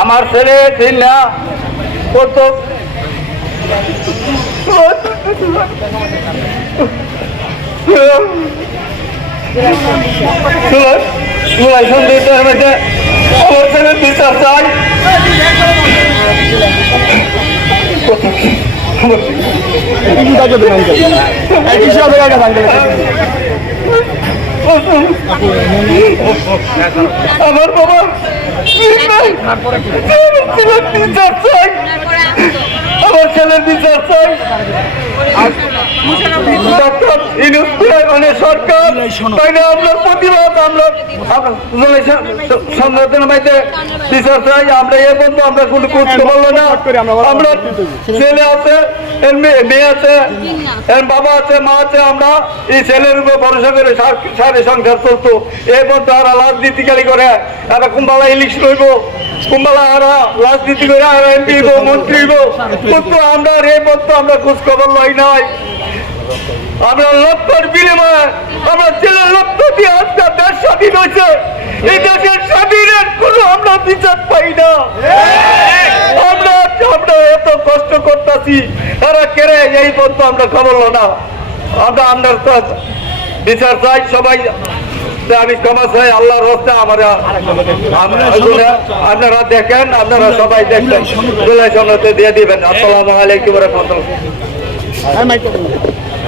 আমার ছেলে তিন না কত আমার ছেলে বিচার চাই আমার বাবা বিচার চাই আমার ছেলের বিচার চাই। ডক্টর ইনুস মানে সরকার তাই না আমরা প্রতিবাদ আমরা সংগঠন মাইতে বিচার চাই আমরা এ বন্ধু আমরা কোনো করতে পারল না। আমরা ছেলে আছে এর মেয়ে আছে এর বাবা আছে মা আছে আমরা এই ছেলের উপর ভরসা করে সার- সারে সংসার চলতো। এই বন্ধু আর রাজনীতিকারী করে আর কুম্বালা ইলেকশন হইব কুম্বালা আর রাজনীতি করে আর এমপি মন্ত্রী কিন্তু আমরা এই বন্ধু আমরা খোঁজ খবর লই নাই। আমরা লক্ষর বিনিময়ে আমরা ছেলে লক্ষ দিয়ে আজকে দেশ স্বাধীন হয়েছে। এই দেশের স্বাধীনের কোনো আমরা বিচার পাই না। আমরা আমরা এত কষ্ট করতেছি এরা কেড়ে এই পর্যন্ত আমরা খবর না। আমরা আমরা বিচার চাই সবাই। আমি ক্ষমা চাই আল্লাহর হস্তে আমরা আমরা- আপনারা দেখেন আপনারা সবাই দেখবেন। জুলাই সনদে দিয়ে দিবেন। আসসালামু আলাইকুম রহমতুল্লাহ।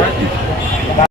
Halten.